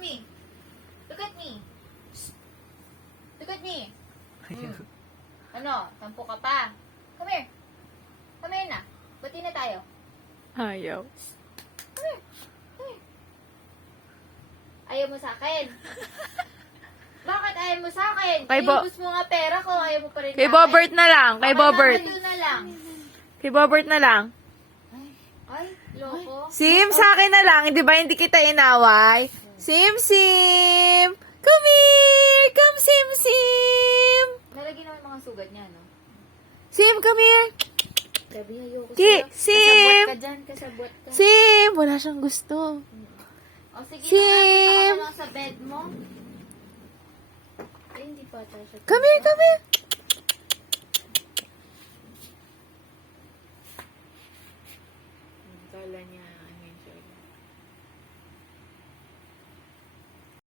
me. Look at me. Look at me. Ano? Tampo ka pa. Come here. Come here na. Bati na tayo. Ayaw. Come here. Come here. Ayaw mo sa akin. Bakit ayaw mo sa akin? Kay Iubos mo nga pera ko. Ayaw mo pa rin Kay sa akin. Bobert na lang. Kay Bobert. Ito na lang. Kay Bobert na lang. Ay, loko. Sim, sa akin na lang. Di ba hindi kita inaway? Sim, Sim! Come here! Come, Sim, Sim! Nalagyan naman mga sugat niya, no? Sim, come here! Sabi ayoko Sim! Kasabot ka dyan, kasabot ka. Sim! Wala siyang gusto. O sige, Sim! na, sa bed mo. Ay, hindi pa ata siya. Come here, come here! Kala niya.